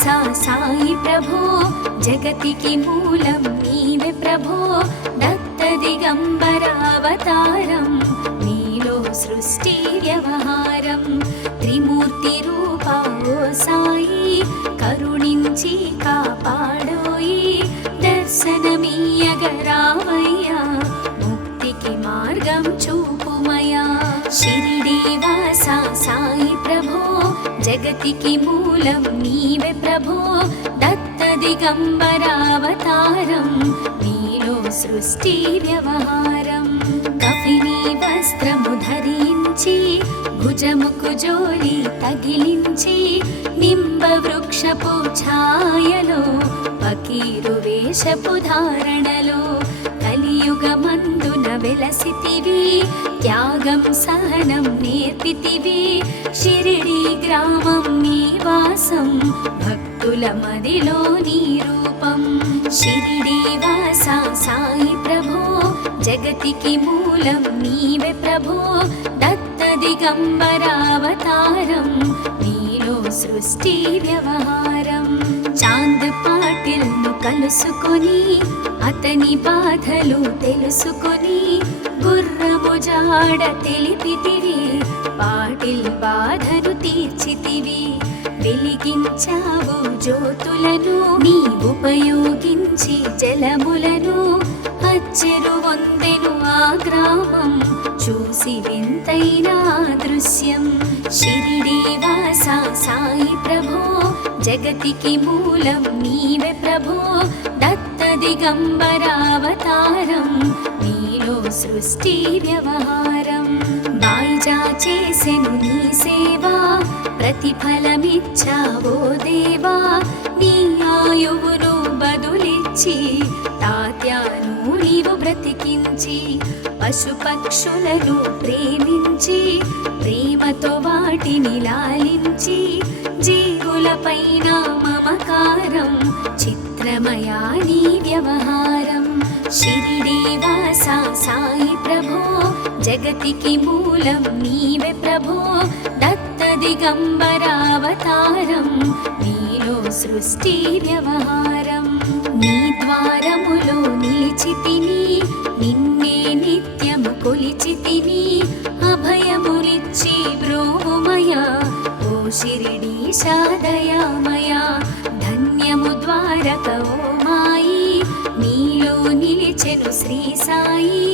శ్రీనివాసా సాయి ప్రభో జగతికి మూలం నీవే ప్రభో దత్త దిగంబరావతారం నీలో సృష్టి వ్యవహారం త్రిమూర్తి రూపా ఓ సాయి కరుణించి కాపాడోయి దర్శనమీయగరావయ్యా ముక్తికి మార్గం చూపుమయా షిరిడీవాసా సాయి ప్రభో జగతికి మూలం నీవే ప్రభో దత్త దిగంబరావతారం నీలో సృష్టి వ్యవహారం కఫినీ వస్త్రము ధరించి భుజముకు జోలి తగిలించి నింబ వృక్షపు ఛాయలో ఫకీరు వేషపు ధారణలో కలియుగమందున వెలసితివి త్యాగం సహనం నేర్పితివి షిరిడి గ్రామం నీ వాసం భక్తుల మదిలో నీ రూపం షిరిడీవాసా సాయి ప్రభో జగతికి మూలం నీవే ప్రభో దత్త దిగంబరావతారం నీలో సృష్టి వ్యవహారం చాంద్ పాటిల్ ను కలుసుకొని అతని బాధలు తెలుసుకొని గుర్రము జాడ తెలిపితివి పాటిల్ బాధను తీర్చితివి వెలిగించావు జ్యోతులను నీ ఉపయోగించి జలములను అచ్చెరు వందెను ఆ గ్రామం చూసి వింతైన దృశ్యం షిరిడీవాసా సాయి ప్రభో జగతికి మూలం నీవే ప్రభో దత్త దిగంబరావతారం నీలో సృష్టి వ్యవహారం బాయిజా చేసెను నీ సేవా ప్రతిఫలమిచ్చావో దేవా నీ ఆయువును బదులిచ్చి తాత్యాను నీవు బ్రతికించి పశుపక్షులను ప్రేమించి ప్రేమతో వాటిని లాలించి జీవులపైన మమకారం చిత్రమయా నీ వ్యవహారం షిరిడీవాసా సాయి ప్రభో జగతికి మూలం నీవే ప్రభో దత్త దిగంబరావతారం నీలో సృష్టి వ్యవహారం నీ ద్వారములో నిలిచితిని నిన్నే నిత్యము కొలిచితిని అభయములిచ్చి బ్రోమయా ఓ షిరిడీశా దయామయా ధన్యము ద్వారక ఓ మాయి నీలో నిలిచెను శ్రీ సాయి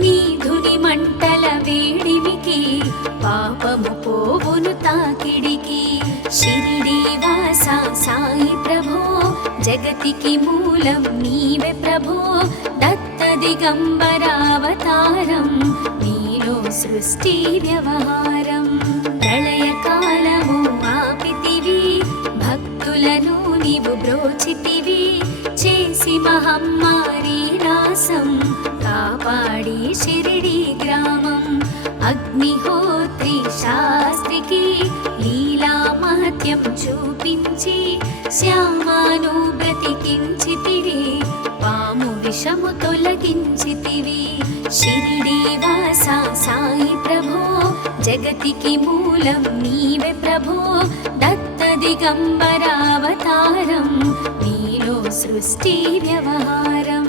నీ ధుని మంటల వేడిమికి పాపము పోవును తాకిడికి షిరిడీవాసా సాయి ప్రభో జగతికి మూలం నీవే ప్రభో దత్త దిగంబరావతారం నీలో సృష్టి వ్యవహారం ప్రళయకాలము ఆపితివి భక్తులను నీవు బ్రోచితివి చేసి మహమ్మారి నాశం కాపాడి షిరిడి గ్రామం అగ్నిహోత్రి శాస్త్రికి లీలా మహత్యం చూపించి శ్యామాను బ్రతికించితివి పాము విషము తొలగించితివి షిరిడీవాసా సాయి ప్రభో జగతికి మూలం నీవే ప్రభో దత్త దిగంబరావతారం నీలో సృష్టి వ్యవహారం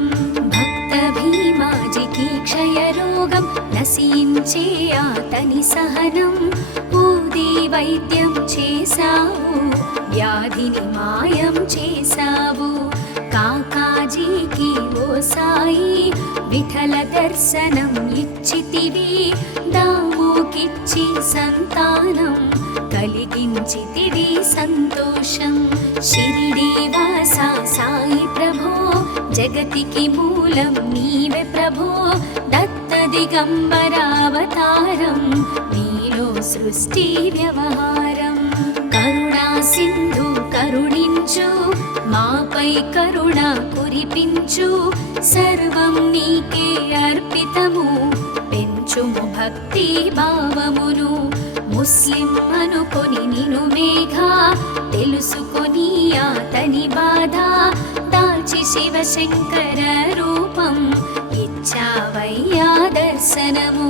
భక్త భీమాజికి క్షయరోగం నశించే అతని సహనం ఊది వైద్యం చేశావు వ్యాధిని మాయం చేశావు కాకాజీకి ఓ సాయి విఠల దర్శనం ఇచ్చితివి దాముకిచ్చి సంతానం కలిగించితివి సంతోషం షిరిడీవాసా సాయి ప్రభో జగతికి మూలం నీవే ప్రభో దత్త దిగంబరావతారం నీలో సృష్టి వ్యవహారం కరుణా సింధు కరుణించు మాపై కరుణ కురిపించు సర్వం నీకే అర్పితము పెంచుము భక్తి భావమును ముస్లిం అనుకొని నిను మేఘా తెలుసుకొని అతని బాధ దాల్చి శివశంకర రూపం ఇచ్చావయ్యా దర్శనము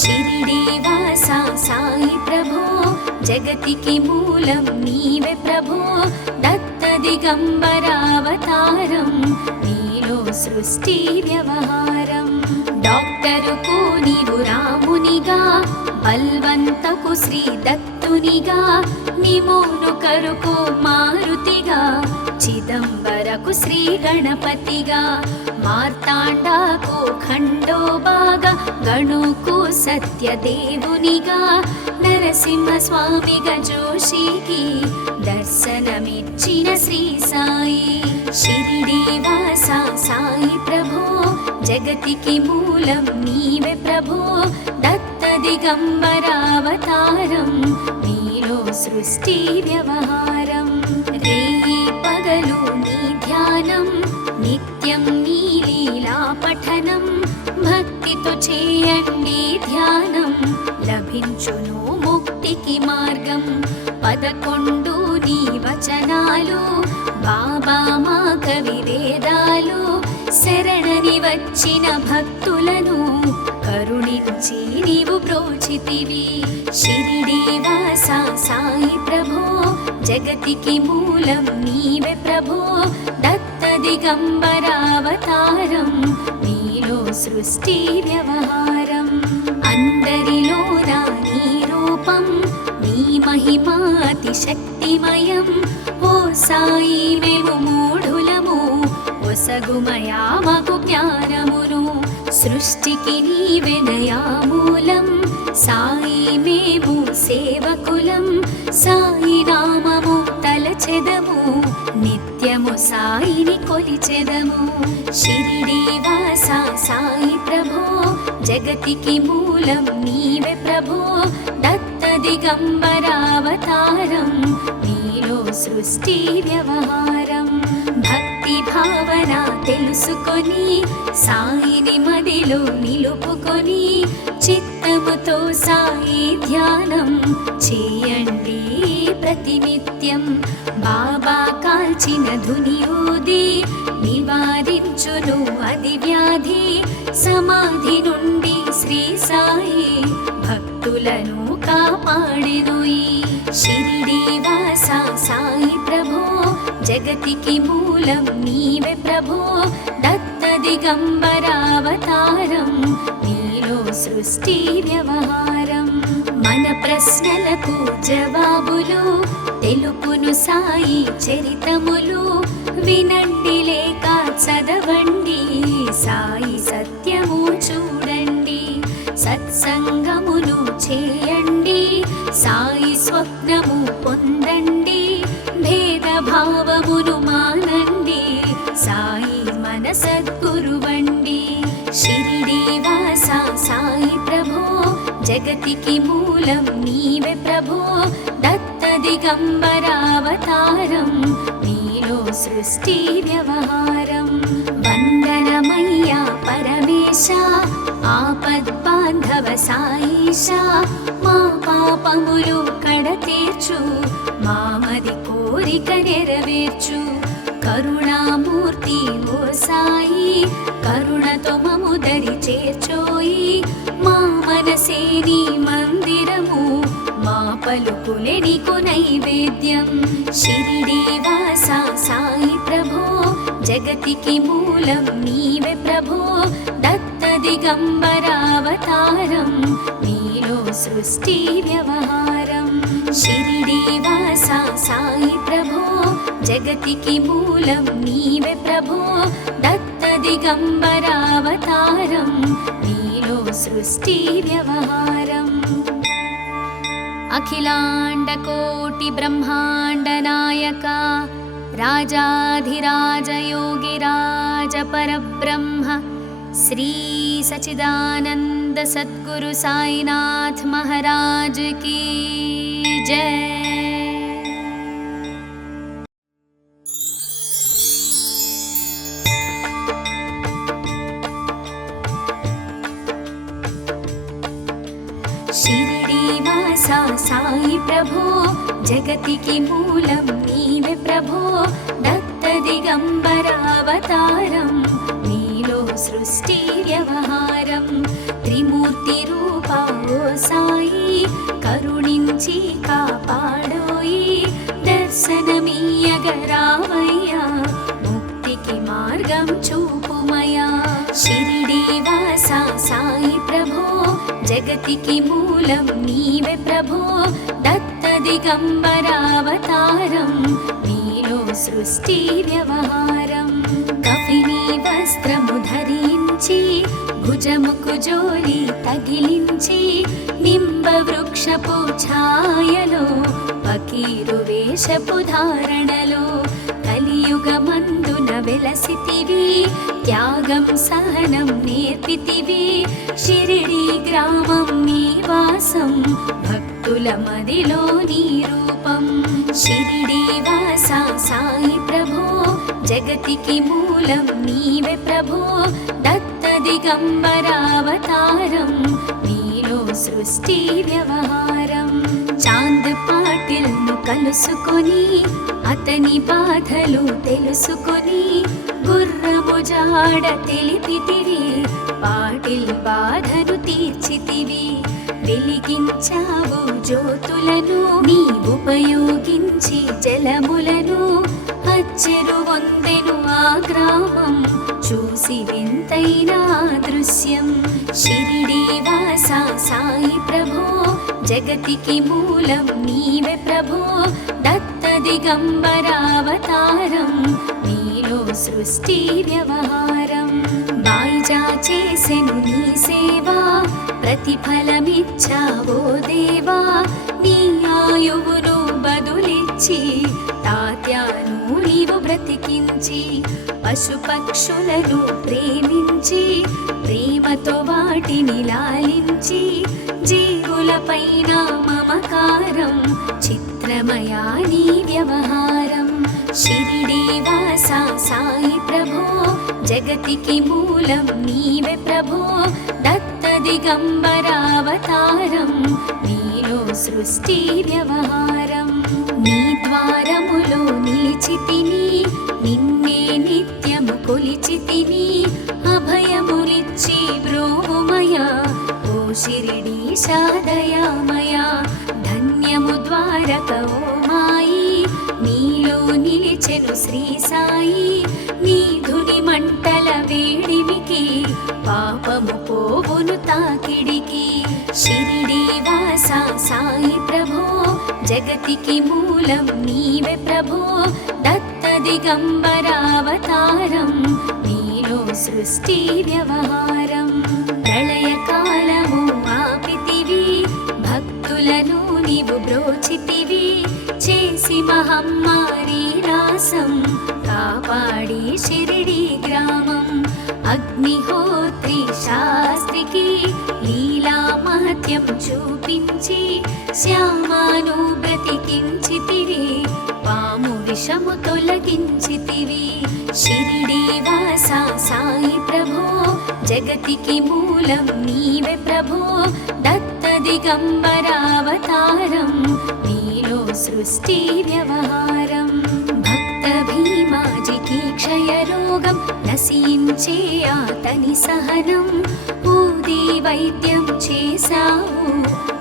షిరిడీవాసా సాయి ప్రభో జగతికి మూలం నీవే ప్రభో దత్త దిగంబరావతారం నీలో సృష్టి వ్యవహారం. డాక్టరుకు నీవు రామునిగా, బల్వంతకు శ్రీ దత్తునిగా, నిమోను కరుకు మారుతిగా, చిదంబరకు శ్రీ గణపతిగా, మార్తాండాకు ఖండోబాగా, గణుకు సత్యదేవునిగా, నరసింహ స్వామిగా జోషికి దర్శనమిచ్చిన శ్రీ సాయి. షిరిడీ వాస సాయి ప్రభో, జగతికి మూలం నీవే ప్రభో, దత్త దిగంబరావతారం నీలో సృష్టి వ్యవహారం. రేయి పగలు నీ ధ్యానం, నిత్యం నీ లీలా పఠనం, భక్తితో చేయండి ధ్యానం, లభించును ముక్తికి మార్గం. 11 నీ వచనాలు, బాబా మా కవి వేదాలు, శరణని వచ్చిన భక్తులను కరుణించి నీవు బ్రోచితివి. షిరిడీ వాస సాయి ప్రభో, జగతికి మూలం నీవే ప్రభో, దత్త దిగంబరావతారం నీలో సృష్టి వ్యవహారం. అందరిలోన నీ రూపం, నీ మహిమా అతి శక్తిమయం. ఓ సాయి మేము మూఢులము, ఒసగుమయా మాకు జ్ఞానమును, సృష్టికి నీవెనయా మూలం. సాయి మేము సేవకులం, సాయి నామము తలచెదము, నిత్యము సాయిని కొలిచెదము. షిరిడీ వాస సాయి ప్రభో, జగతికి మూలం నీవే ప్రభో, దత్త దిగంబరావతారం నీలో సృష్టి వ్యవహారం. భక్తి భావన తెలుసుకొని, సాయిని మదిలో నిలుపుకొని, చిత్తముతో సాయి ధ్యానం చేయండి ప్రతినిత్యం. బాబా కాల్చిన ధుని ఊది, నివారించును అది వ్యాధి. సమాధి నుండి శ్రీ సాయి భక్తులను కాపాడెను. షిరిడీ వాస సాయి ప్రభో, జగతికి మూలం నీవే ప్రభో, దత్త దిగంబరావతారం నీలో సృష్టి వ్యవహారం. మన ప్రశ్నలకు జవాబులు తెలుపును సాయి చరితములు, వినండి లేక చదవండి, సాయి సత్యము చూడండి. సత్సంగమును చేయండి, సాయి స్వప్నము పొందండి. భేదభావమును మానండి, సాయి మన సద్గురువండి. షిరిడీ వాస సాయి ప్రభో, జగతికి మూలం నీవే ప్రభో, దత్త దిగంబరావతారం నీలో సృష్టి వ్యవహారం. వందనమయ్యా పరమేశ, ఆపద్బాంధవ సాయిష, మా పాపములు కడతీర్చు, మామది కోరిక నెరవేర్చు. కరుణామూర్తి ఓ సాయి, కరుణతో మము దరి చేర్చోయి. మా మనసే నీ మందిరము, మా పలుకులే నీకు నైవేద్యం. షిరిడీ వాస సాయి ప్రభో, జగతికి మూలం నీవే ప్రభో, దత్త దిగంబరావతారం నీలో సృష్టి వ్యవహారం. షిరిడీ వాస సాయి ప్రభో, జగతికి మూలం నీవే ప్రభో, దత్త దిగంబరావతారం నీలో సృష్టి వ్యవహారం. అఖిలాండ కోటి బ్రహ్మాండ నాయక, రాజాధిరాజ యోగిరాజ పరబ్రహ్మ, శ్రీ సచిదానంద సద్గురు సాయినాథ్ మహారాజ్ की जय. షిరిడీ వాస సాయి ప్రభో, జగతికి మూలం నీవే ప్రభో, దత్త దిగంబరావతారం నీలో సృష్టి వ్యవహారం. త్రిమూర్తి రూపా ఓ సాయి, కరుణించి కాపాడోయి. దర్శనమీయగరావయ్యా ముక్తికి మార్గం చూపుమయా షిరిడీవాసా సాయి ప్రభో జగతికి మూలం నీవే ప్రభో దత్త దిగంబరావతారం నీలో సృష్టి వ్యవహారం కఫిని వస్త్రము ధరించి భుజముకు జోలి తగిలించి నింబ వృక్షపు ఛాయలో ఫకీరు వేషపు ధారణలో కలియుగమందున వెలసితివి త్యాగం సహనం నేర్పితివి షిరిడి గ్రామం నీ వాసం భక్తుల మదిలో నీ రూపం షిరిడి వాసా సాయి ప్రభో జగతికి మూలం నీవే ప్రభో దత్త దిగంబరావతారం నీలో సృష్టి వ్యవహారం చాంద్ పాటిల్ ను కలుసుకొని అతని బాధలు తెలుసుకొని గుర్రము జాడ తెలిపితివి పాటిల్ బాధను తీర్చితివి వెలిగించావు జ్యోతులను నీ ఉపయోగించి జలములను అచ్చెరు వందెను ఆ గ్రామం చూసి వింతైన దృశ్యం షిరిడి వాసా సాయి ప్రభో జగతికి మూలం నీవే ప్రభో దత్త దిగంబరావతారం నీలో సృష్టి వ్యవహారం బాయిజా చేసెను నీ సేవా ప్రతిఫలమిచ్చావో దేవా నీ ఆయువును బదులిచ్చి తాత్యాను నీవు బ్రతికించి పశుపక్షులను ప్రేమించి ప్రేమతో వాటిని లాలించి జీవులపైన మమకారం చిత్రమయా నీ వ్యవహారం షిరిడి వాసా సాయి ప్రభో జగతికి మూలం నీవే ప్రభో దత్త దిగంబరావతారం నీలో సృష్టి వ్యవహారం నీ ద్వారములో నిలిచితిని నిన్నే నిత్యము కొలిచితిని అభయములిచ్చి బ్రోవుమయా ఓ షిరిడీశా దయామయా ధన్యము ద్వారక ఓ మాయి నీలో నిలిచెను శ్రీ సాయి నీ ధుని మంటల వేడిమికి పాపము పోవును తాకిడికి షిరిడి వాసా సాయి ప్రభో జగతికి మూలం నీవే ప్రభో దత్త దిగంబరావతారం నీలో సృష్టి వ్యవహారం ప్రళయకాలము ఆపితివి భక్తులను నీవు బ్రోచితివి చేసి మహమ్మారి నాశం కాపాడి షిరిడి గ్రామం అగ్నిహోత్రి శాస్త్రికి లీలా మహత్యం చూపించి శ్యామాను బ్రతికించితివి పాము విషము తొలగించితివి షిరిడి వాసా సాయి ప్రభో జగతికి మూలం నీవే ప్రభో దత్త దిగంబరావతారం నీలో సృష్టి వ్యవహారం భక్త భీమాజికి క్షయరోగం నశించే అతని సహనం ఊది వైద్యం చేశావు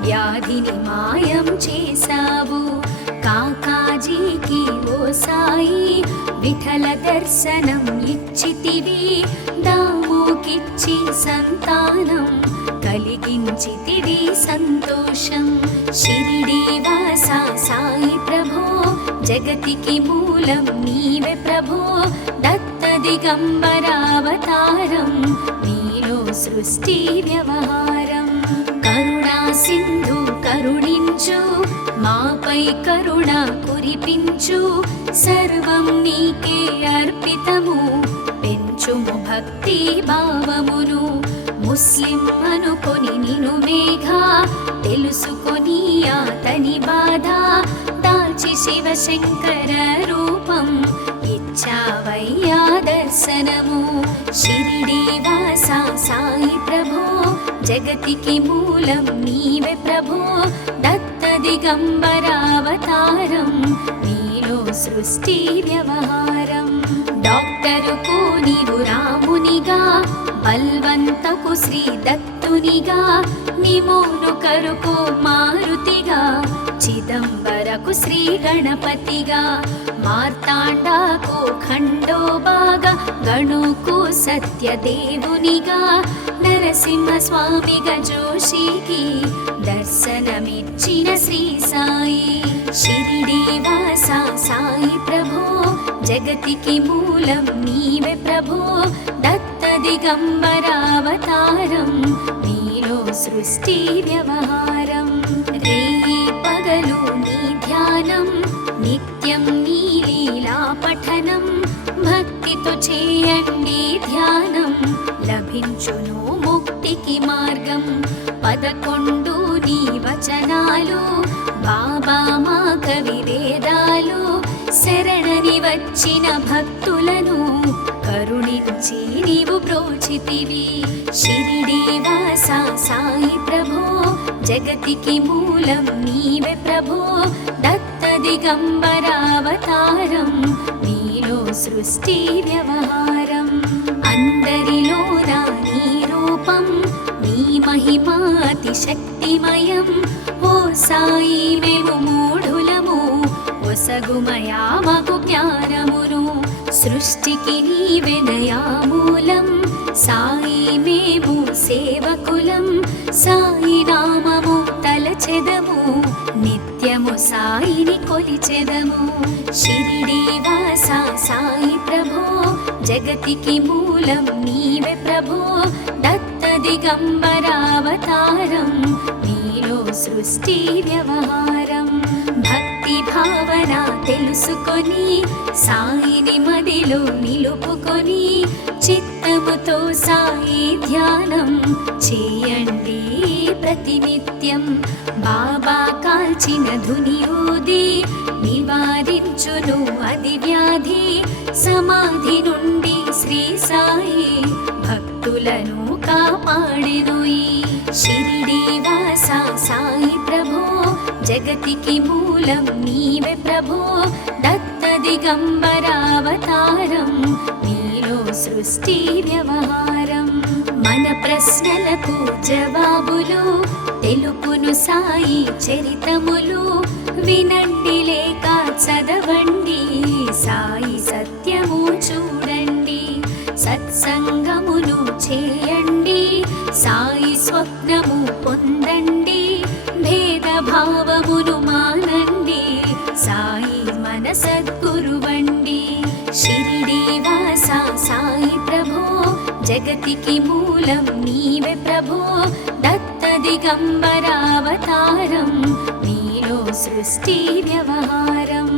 వ్యాధిని మాయం చేశావు కాకాజీకి ఓ సాయి విఠల దర్శనం ఇచ్చితివి దాముకిచ్చి సంతానం కలిగించితివి సంతోషం షిరిడి వాసా సాయి ప్రభో జగతికి మూలం నీవే ప్రభో దత్త దిగంబరావతారం నీలో సృష్టి వ్యవహారం కరుణా సింధు కరుణించు మాపై కరుణ కురిపించు సర్వం నీకే అర్పితము పెంచుము భక్తి భావమును ముస్లిం అనుకొని నిను మేఘా తెలుసుకొని అతని బాధ దాల్చి శివశంకర రూపం ఇచ్చావయ్యా దర్శనము షిరిడి వాసా సాయి ప్రభో జగతికి మూలం నీవే ప్రభో దత్త దిగంబరావతారం నీలో సృష్టి వ్యవహారం డాక్టరుకు నీవు రామునిగా బల్వంతకు శ్రీ దత్తు మునిగా నిమోను కరుకు మారుతిగా చిదంబరకు శ్రీ గణపతిగా మార్తాండాకు ఖండోబాగా గణుకు సత్యదేవునిగా నరసింహ స్వామిగా జోషికి దర్శనమిచ్చిన శ్రీ సాయి షిరిడి వాస సాయి ప్రభో జగతికి మూలం నీవే ప్రభో దత్త దిగంబరావతారం నీలో సృష్టి వ్యవహారం రేయి పగలు నీ ధ్యానం నిత్యం నీ లీలా పఠనం భక్తితో చేయండి ధ్యానం లభించును ముక్తికి మార్గం 11 నీ వచనాలు బాబా మా కవి వేదాలు శరణని వచ్చిన భక్తులను కరుణించి నీవు బ్రోచితివి షిరిడి వాస సాయి ప్రభో జగతికి మూలం నీవే ప్రభో దత్త దిగంబరావతారం నీలో సృష్టి వ్యవహారం అందరిలోన నీ రూపం నీ మహిమాతి శక్తిమయం ఓ సాయి మేము మూఢులము ఒసగుమయా మాకు జ్ఞానమును సృష్టికి నీవెనయా మూలం సాయి మేము సేవకులం సాయి నామము తలచెదము నిత్యము సాయిని కొలిచెదము షిరిడి వాస సాయి ప్రభో జగతికి మూలం నీవే ప్రభో దత్త దిగంబరావతారం నీలో సృష్టి వ్యవహారం భక్తి భావన తెలుసుకొని సాయిని మదిలో నిలుపుకొని చిత్తముతో సాయి ధ్యానం చేయండి ప్రతినిత్యం బాబా కాల్చిన ధునియూది నివారించును అది వ్యాధి సమాధి నుండి శ్రీ సాయి భక్తులను కాపాడెను ఈ షిరిడి వాస సాయి ప్రభో జగతికి మూలం నీవే ప్రభో దత్త దిగంబరావతారం నీలో సృష్టి వ్యవహారం మన ప్రశ్నలకు జవాబులు తెలుపును సాయి చరితములు వినండి లేక చదవండి సాయి సత్యము చూడండి సత్సంగమును చేయండి సాయి స్వప్నము పొందండి భేదభావమును మానండి సాయి మన సద్గురువండి షిరిడి వాస సాయి ప్రభో జగతికి మూలం నీవే ప్రభో దత్త దిగంబరావతారం నీలో సృష్టి వ్యవహారం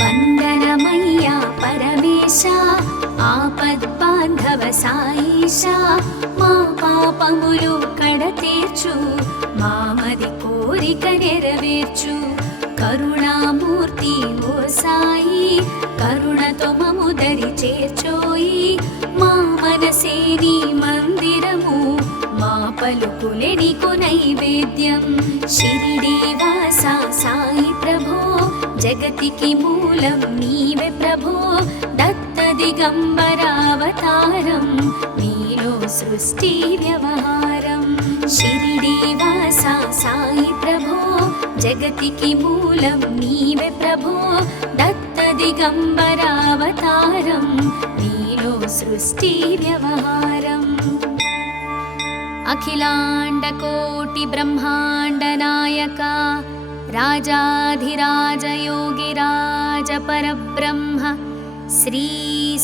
వందనమయ్యా పరమేశ ఆపద్బాంధవ సాయిష మా పాపములు కడతీర్చు మామది కోరిక నెరవేర్చు కరుణామూర్తి ఓ సాయి కరుణతో మము దరి చేర్చోయి మా మనసే నీ మందిరము మా పలుకులే నీకు నైవేద్యం షిరిడి వాస సాయి ప్రభో జగతికి మూలం నీవే ప్రభో దత్త దిగంబరావతారం నీలో సృష్టి వ్యవహారం షిరిడి వాస సాయి ప్రభో జగతికి మూలం నీవే ప్రభో దత్త దిగంబరావతారం నీలో సృష్టి వ్యవహారం అఖిలాండ కోటి బ్రహ్మాండ నాయక రాజాధిరాజ యోగిరాజ పరబ్రహ్మ శ్రీ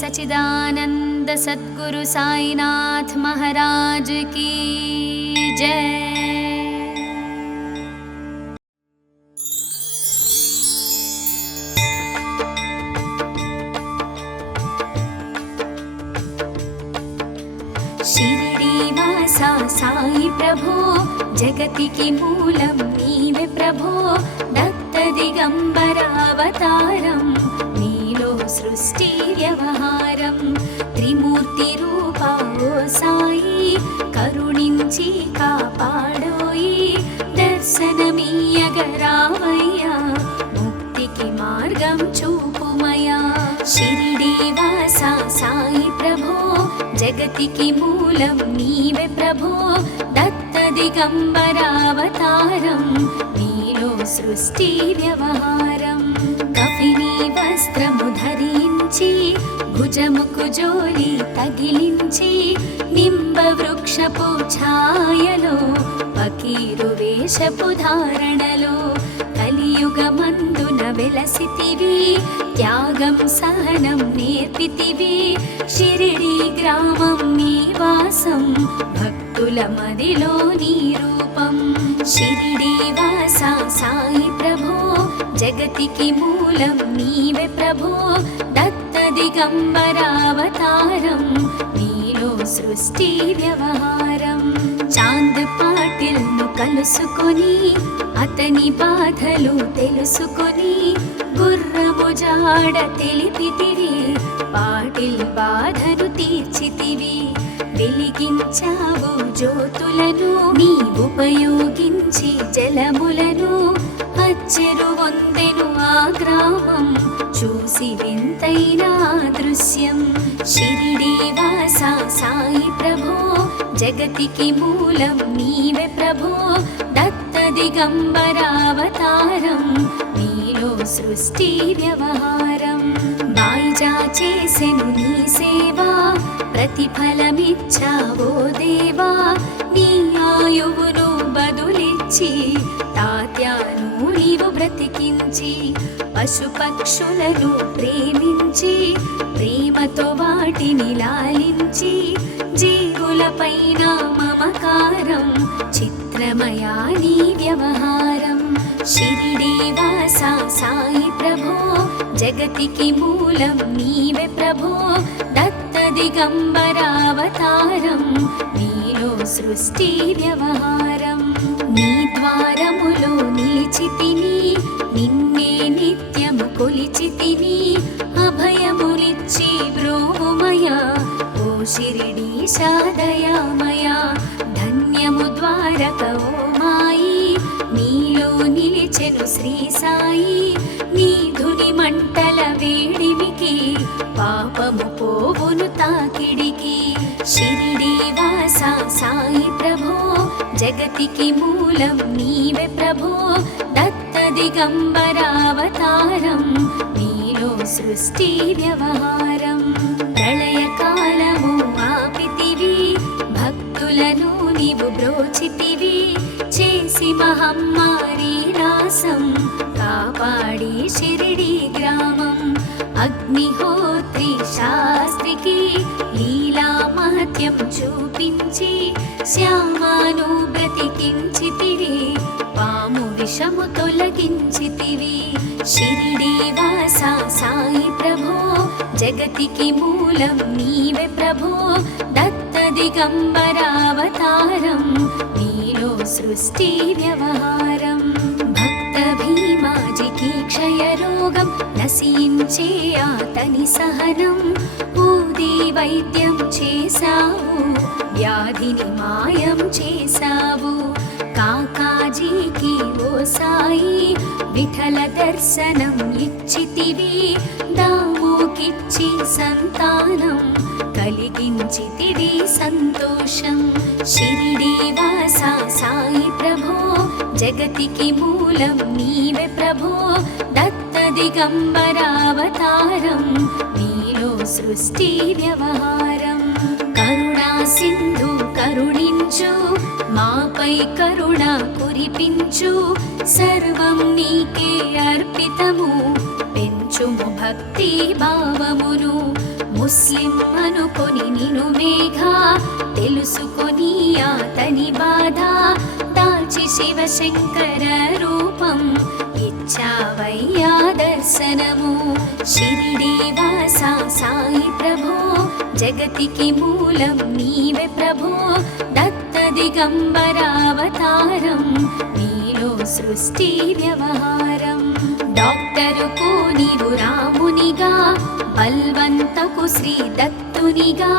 సచిదానంద సద్గురు సాయినాథ్ మహారాజ్ की जय। షిరిడి వాస సాయి ప్రభో జగతికి మూలం నీవే ప్రభో దత్త దిగంబరావతారం నీలో సృష్టి వ్యవహారం త్రిమూర్తి రూపా ఓ సాయి కరుణించి కాపాడోయి దర్శనమీయగరావయ్యా ముక్తికి మార్గం చూపుమయా షిరిడి వాస సాయి ప్రభో జగతికి మూలం నీవే ప్రభో దత్త దిగంబరావతారం నీలో సృష్టి వ్యవహారం కఫిని వస్త్రము ధరించి భుజముకు జోలి తగిలించి నింబ వృక్షపు ఛాయలో ఫకీరు వేషపు ధారణలో కలియుగమందున వెలసితివి త్యాగం సహనం నేర్పితివి షిరిడి గ్రామం నీ వాసం భక్తుల మదిలో నీ రూపం షిరిడి వాస సాయి ప్రభో జగతికి మూలం నీవే ప్రభో దత్త దిగంబరావతారం నీలో సృష్టి వ్యవహారం చాంద్ పాటిల్ ను కలుసుకొని అతని బాధలు తెలుసుకొని గుర్రము జాడ తెలిపితివి పాటిల్ బాధను తీర్చితివి వెలిగించావు జ్యోతులను నీ ఉపయోగించి జలములను అచ్చెరు వందెను ఆ గ్రామం చూసి వింతైన దృశ్యం షిరిడి వాస సాయి ప్రభో జగతికి మూలం నీవే ప్రభో దత్త దిగంబరావతారం నీలో సృష్టి వ్యవహారం బాయిజా చేసెను నీ సేవా ప్రతిఫలమిచ్చావో దేవా నీ ఆయువును బదులిచ్చి తాత్యాను నీవు బ్రతికించి పశుపక్షులను ప్రేమించి ప్రేమతో వాటిని లాలించి జీవులపైన మమకారం చిత్రమయా నీ వ్యవహారం షిరిడి వాస సాయి ప్రభో జగతికి మూలం నీవే ప్రభో దత్త దిగంబరావతారం నీలో సృష్టి వ్యవహారం నీ ద్వారములో నిలిచితిని నిన్నే నిత్యము కొలిచితిని అభయములిచ్చి బ్రోమయా ఓ షిరిడీశా దయామయా ధన్యము ద్వారక ఓ మాయి నీలో నిలిచెను శ్రీ సాయి నీ ధుని మంటల వేడిమికి పాపము పోవును తాకిడికి షిరిడి వాస సాయి ప్రభో జగతికి మూలం నీవే ప్రభో దత్త దిగంబరావతారం నీలో సృష్టి వ్యవహారం ప్రళయకాలము ఆపితివి భక్తులను నీవు బ్రోచితివి చేసి మహమ్మారి నాశం కాపాడి షిరిడి గ్రామం అగ్నిహోత్రి శాస్త్రికి లీలా మహత్యం చూపించి శ్యామాను బ్రతికించితివి పాము విషము తొలగించితివి షిరిడి వాస సాయి ప్రభో జగతికి మూలం నీవే ప్రభో దత్త దిగంబరావతారం నీలో సృష్టి వ్యవహారం భక్త భీమాజికి క్షయరోగం నశించే అతని సహనం ఊది వైద్యం చేశావు వ్యాధిని మాయం చేశావు కాకాజీకి ఓ సాయి విఠల దర్శనం ఇచ్చితివి దాముకిచ్చి సంతానం కలిగించితివి సంతోషం షిరిడి వాస సాయి ప్రభో జగతికి మూలం నీవే ప్రభో దత్త దిగంబరావతారం నీలో సృష్టి వ్యవహారం కరుణా సింధు కరుణించు మాపై కరుణ కురిపించు సర్వం నీకే అర్పితము పెంచుము భక్తి భావమును ముస్లిం అనుకొని నిను మేఘా తెలుసుకొని అతని బాధ దాల్చి శివశంకర రూపం ఇచ్చావయ్యా దర్శనము షిరిడి వాస సాయి ప్రభో జగతికి మూలం నీవే ప్రభో దత్త దిగంబరావతారం నీలో సృష్టి వ్యవహారం డాక్టరుకు నీవు రామునిగా బల్వంతకు శ్రీ దత్తునిగా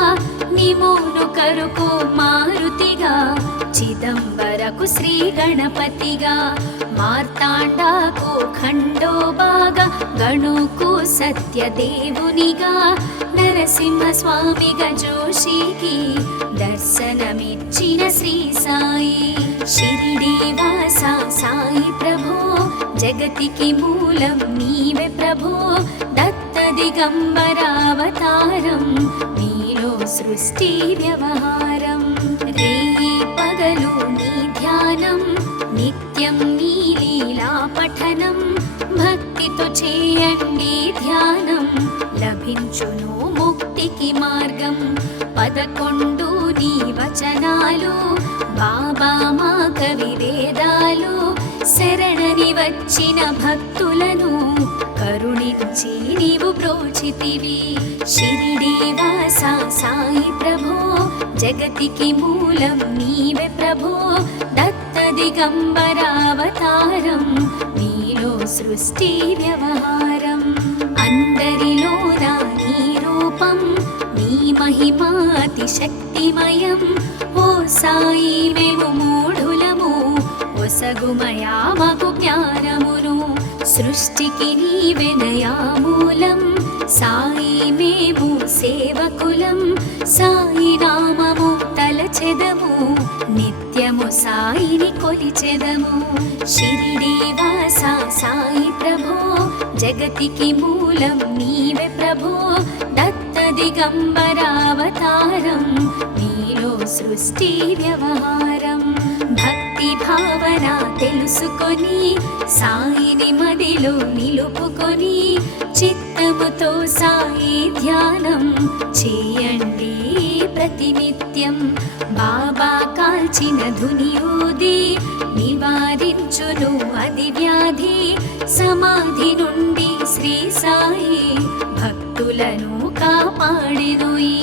నిమోను కరుకు మారుతిగా చిదంబరకు శ్రీ గణపతిగా మార్తాండాకు ఖండోబాగా గణుకు సత్యదేవునిగా నరసింహ స్వామిగా జోషికి దర్శనమిచ్చిన శ్రీ సాయి షిరిడీవాసా సాయి ప్రభో జగతికి మూలం నీవే ప్రభో దత్త దిగంబరావతారం నీలో సృష్టి వ్యవహారం రేయి పగలు నీ ధ్యానం నిత్యం నీ లీలా పఠనం భక్తితో చేయండి ధ్యానం లభించును ముక్తికి మార్గం 11 నీ వచనాలు బాబా మా కవి వేదాలు శరణని వచ్చిన భక్తులను కరుణించి నీవు బ్రోచితివి షిరిడీవాసా సాయి ప్రభో జగతికి మూలం నీవే ప్రభో దత్త దిగంబరావతారం నీలో సృష్టి వ్యవహారం అందరిలోన నీ రూపం నీ మహిమాతి శక్తిమయం ఓ సాయి మేము మూఢులము ఒసగుమయా మాకు జ్ఞానమును సృష్టికి నీవెనయా మూలం సాయి మేము సేవకులం సాయి నామము తలచెదము నిత్యము సాయిని కొలిచెదము షిరిడీవాసా సాయి ప్రభో జగతికి మూలం నీవే ప్రభో దత్త దిగంబరావతారం నీలో సృష్టి వ్యవహారం భక్తి భావన తెలుసుకొని సాయిని మదిలో నిలుపుకొని చిత్తముతో సాయి ధ్యానం చేయండి ప్రతినిత్యం బాబా కాల్చిన ధుని ఊది నివారించును అది వ్యాధి సమాధి నుండి శ్రీ సాయి భక్తులను కాపాడెను ఈ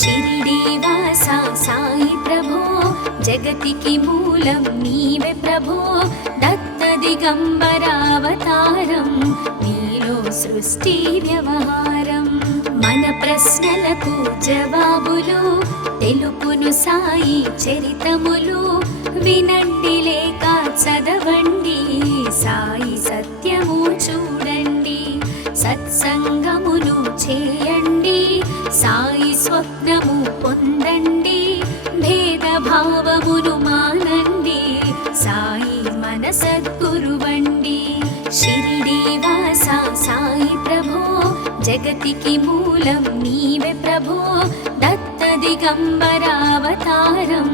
షిరిడీవాసా సాయి ప్రభో జగతికి మూలం నీవే ప్రభో దత్త దిగంబరావతారం నీలో సృష్టి వ్యవహారం మన ప్రశ్నలకు జవాబులు తెలుపును సాయి చరితములు వినండి లేక చదవండి సాయి సత్యము చూడండి సత్సంగమును చేయండి సాయి స్వప్నము పొందండి భేదభావమును మానండి సాయి మన సద్గురువండి షిరిడీవాసా సాయి ప్రభో జగతికి మూలం నీవే ప్రభో దత్త దిగంబరావతారం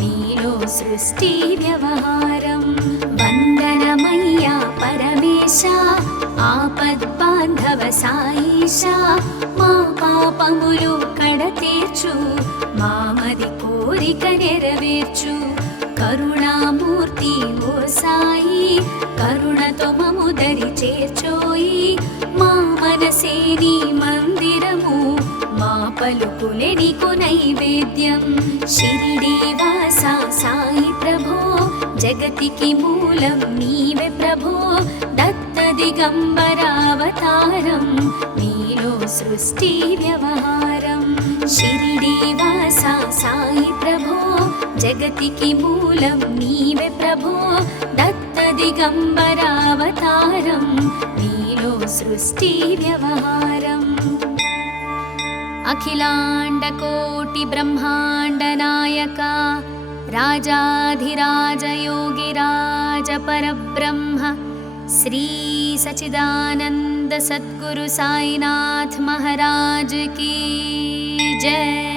నీలో సృష్టి వ్యవహారం వందనమయ్యా పరమేశ ఆపద్బాంధవ సాయిషా మా పాపములు కడతీర్చు మామది కోరిక నెరవేర్చు కరుణామూర్తి ఓ సాయి కరుణతో మము దరి చేర్చోయి మా మనసే నీ మందిరము మా పలుకులే నీకు నైవేద్యం షిరిడీవాసా సాయి ప్రభో జగతికి మూలం నీవే ప్రభో దత్త దిగంబరావతారం నీలో సృష్టి వ్యవహారం షిరిడీవాసా సాయి ప్రభో జగతికి మూలం నీవే ప్రభో దత్త దిగంబరావతారం నీలో సృష్టి వ్యవహారం అఖిలాండ కోటి బ్రహ్మాండ నాయక రాజాధిరాజ యోగిరాజ పరబ్రహ్మ శ్రీ సచిదానంద సద్గురు సాయినాథ్ మహారాజ్ की जय।